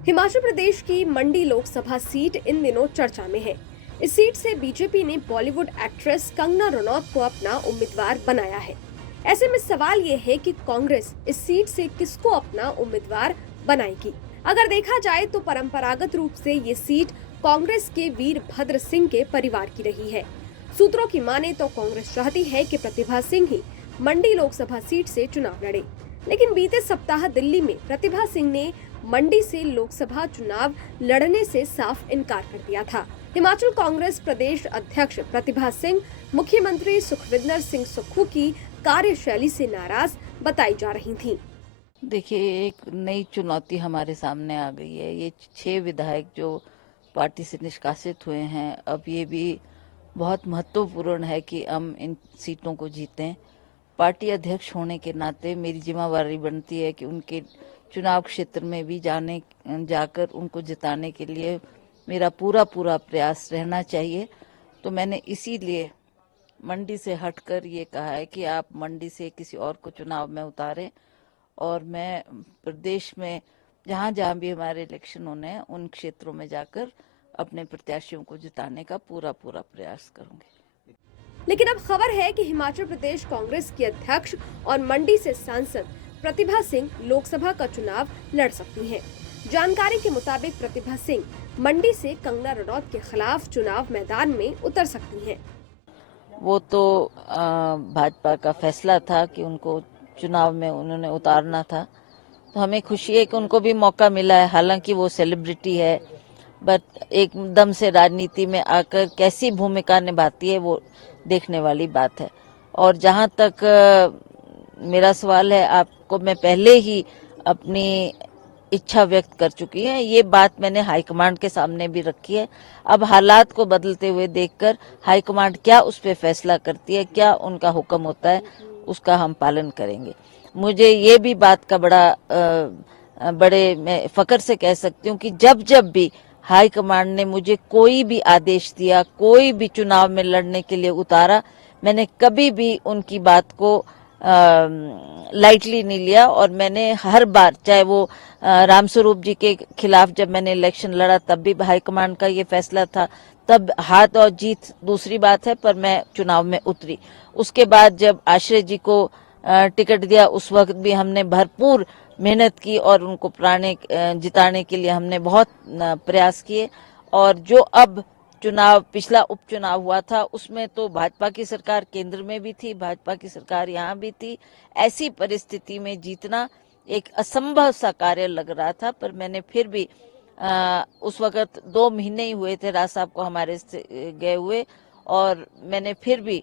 हिमाचल प्रदेश की मंडी लोकसभा सीट इन दिनों चर्चा में है। इस सीट से बीजेपी ने बॉलीवुड एक्ट्रेस कंगना रनौत को अपना उम्मीदवार बनाया है। ऐसे में सवाल ये है कि कांग्रेस इस सीट से किसको अपना उम्मीदवार बनाएगी। अगर देखा जाए तो परंपरागत रूप से ये सीट कांग्रेस के वीरभद्र सिंह के परिवार की रही है। सूत्रों की माने तो कांग्रेस चाहती है कि प्रतिभा सिंह ही मंडी लोकसभा सीट से चुनाव लड़े, लेकिन बीते सप्ताह दिल्ली में प्रतिभा सिंह ने मंडी से लोकसभा चुनाव लड़ने से साफ इनकार कर दिया था। हिमाचल कांग्रेस प्रदेश अध्यक्ष प्रतिभा सिंह मुख्यमंत्री सुखविंदर सिंह सुक्खू की कार्यशैली से नाराज बताई जा रही थीं। देखिए, एक नई चुनौती हमारे सामने आ गई है। ये 6 विधायक जो पार्टी से निष्कासित हुए हैं, अब ये भी बहुत महत्वपूर्ण है कि हम इन सीटों को जीतें। पार्टी अध्यक्ष होने के नाते मेरी जिम्मेवारी बनती है कि उनके चुनाव क्षेत्र में भी जाकर उनको जिताने के लिए मेरा पूरा प्रयास रहना चाहिए। तो मैंने इसीलिए मंडी से हटकर ये कहा है कि आप मंडी से किसी और को चुनाव में उतारें और मैं प्रदेश में जहां जहां भी हमारे इलेक्शन होने हैं उन क्षेत्रों में जाकर अपने प्रत्याशियों को जिताने का पूरा प्रयास करूंगी। लेकिन अब खबर है कि हिमाचल प्रदेश कांग्रेस की अध्यक्ष और मंडी से सांसद प्रतिभा सिंह लोकसभा का चुनाव लड़ सकती हैं। जानकारी के मुताबिक प्रतिभा सिंह मंडी से कंगना रनौत के खिलाफ चुनाव मैदान में उतर सकती हैं। वो तो भाजपा का फैसला था कि उनको चुनाव में उन्होंने उतारना था, तो हमें खुशी है कि उनको भी मौका मिला है। हालांकि वो सेलिब्रिटी है, बट एकदम से राजनीति में आकर कैसी भूमिका निभाती है वो देखने वाली बात है। और जहां तक मेरा सवाल है, आपको मैं पहले ही अपनी इच्छा व्यक्त कर चुकी है। ये बात मैंने हाईकमांड के सामने भी रखी है। अब हालात को बदलते हुए देखकर हाईकमांड क्या उस पर फैसला करती है, क्या उनका हुक्म होता है, उसका हम पालन करेंगे। मुझे ये भी बात का बड़े मैं फक्र से कह सकती हूँ कि जब भी हाईकमांड ने मुझे कोई भी आदेश दिया, कोई भी चुनाव में लड़ने के लिए उतारा, मैंने कभी भी उनकी बात को लाइटली नहीं लिया। और मैंने हर बार, चाहे वो रामस्वरूप जी के खिलाफ जब मैंने इलेक्शन लड़ा तब भी हाईकमांड का ये फैसला था, तब हाथ और जीत दूसरी बात है, पर मैं चुनाव में उतरी। उसके बाद जब आश्रय जी को टिकट दिया उस वक्त भी हमने भरपूर मेहनत की और उनको जिताने के लिए हमने बहुत प्रयास किए। और जो अब पिछला उपचुनाव हुआ था उसमें तो भाजपा की सरकार केंद्र में भी थी, भाजपा की सरकार यहाँ भी थी। ऐसी परिस्थिति में जीतना एक असंभव सा कार्य लग रहा था, पर मैंने फिर भी उस वक्त 2 महीने ही हुए थे राज साहब को हमारे से गए हुए, और मैंने फिर भी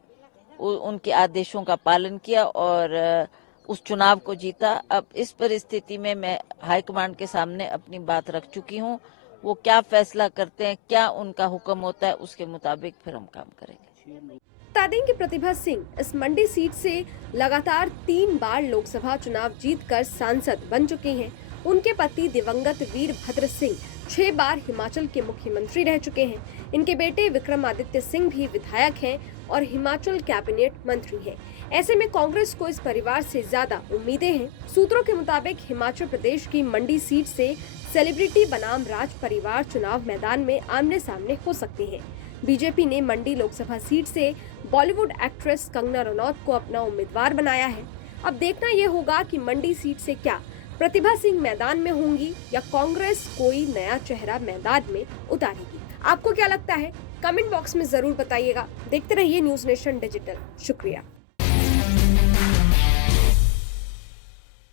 उनके आदेशों का पालन किया और उस चुनाव को जीता। अब इस परिस्थिति में मैं हाईकमांड के सामने अपनी बात रख चुकी हूँ। वो क्या फैसला करते हैं, क्या उनका हुक्म होता है, उसके मुताबिक फिर हम काम करेंगे। बता दें कि प्रतिभा सिंह इस मंडी सीट से लगातार 3 बार लोकसभा चुनाव जीतकर सांसद बन चुके हैं। उनके पति दिवंगत वीरभद्र सिंह 6 बार हिमाचल के मुख्यमंत्री रह चुके हैं। इनके बेटे विक्रमादित्य सिंह भी विधायक हैं और हिमाचल कैबिनेट मंत्री हैं। ऐसे में कांग्रेस को इस परिवार से ज्यादा उम्मीदें हैं। सूत्रों के मुताबिक हिमाचल प्रदेश की मंडी सीट से सेलिब्रिटी बनाम राज परिवार चुनाव मैदान में आमने सामने हो सकते हैं। बीजेपी ने मंडी लोकसभा सीट से बॉलीवुड एक्ट्रेस कंगना रनौत को अपना उम्मीदवार बनाया है। अब देखना यह होगा कि मंडी सीट से क्या प्रतिभा सिंह मैदान में होंगी या कांग्रेस कोई नया चेहरा मैदान में उतारेगी। आपको क्या लगता है? कमेंट बॉक्स में जरूर बताइएगा। देखते रहिए न्यूज़ नेशन डिजिटल। शुक्रिया।